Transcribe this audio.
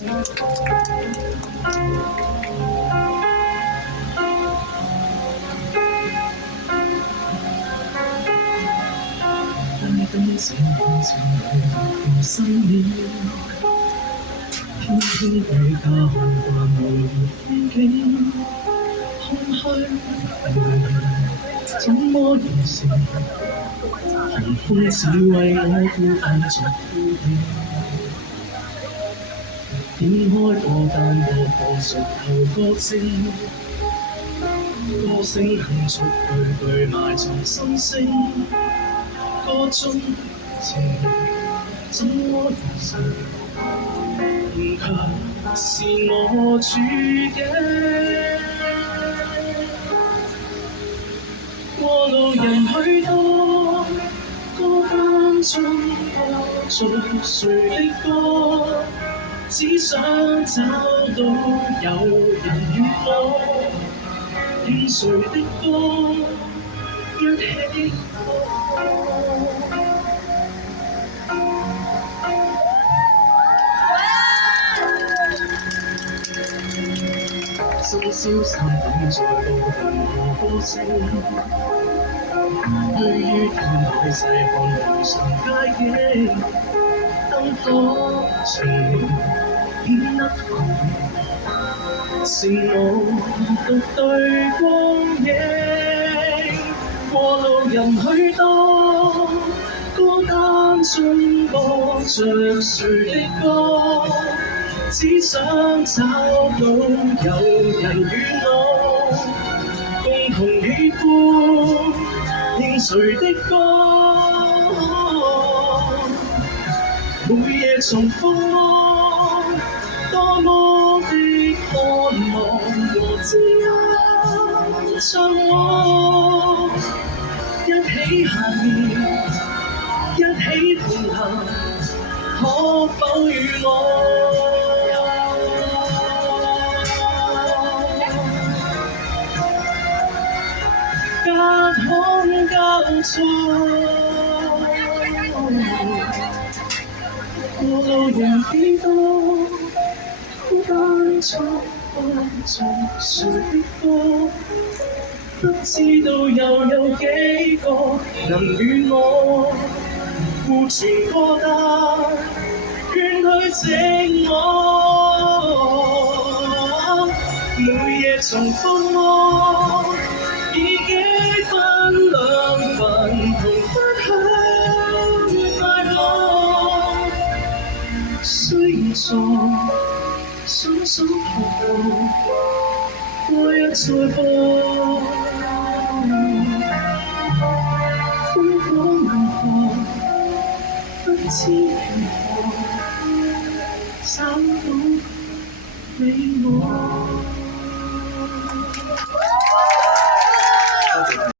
單單這感情無心了，輕輕對他看慣無聊風景，空虛怎麼完成？寒風只為我孤單作呼應。點開歌單播放熟透歌聲，歌聲哼出句句埋藏心聲。歌中情怎麼完成？卻是我處境。過路人許多，歌單中播着誰的歌？只想找到有人與我，聽誰的歌一起歌。深宵散等在路旁歌聲，對於天台細看人常街景，燈火情顯得浮現，剩我獨對光影。過路人許多，歌單中播着誰的歌？只想找到有人與我共同喜歡，聽誰的歌？每夜重複我，多麼的渴望和知音，像我一起下眠，一起同行，可否與我？隔空交錯，過路人幾多，孤單中播着誰的歌？不知道又有幾個能與我互傳歌單，勸佢靜我。每夜重複我，以幾分兩份同分享快樂。雖然傻，雙手托付，歌一再播。風光如何，不知如何找到你我。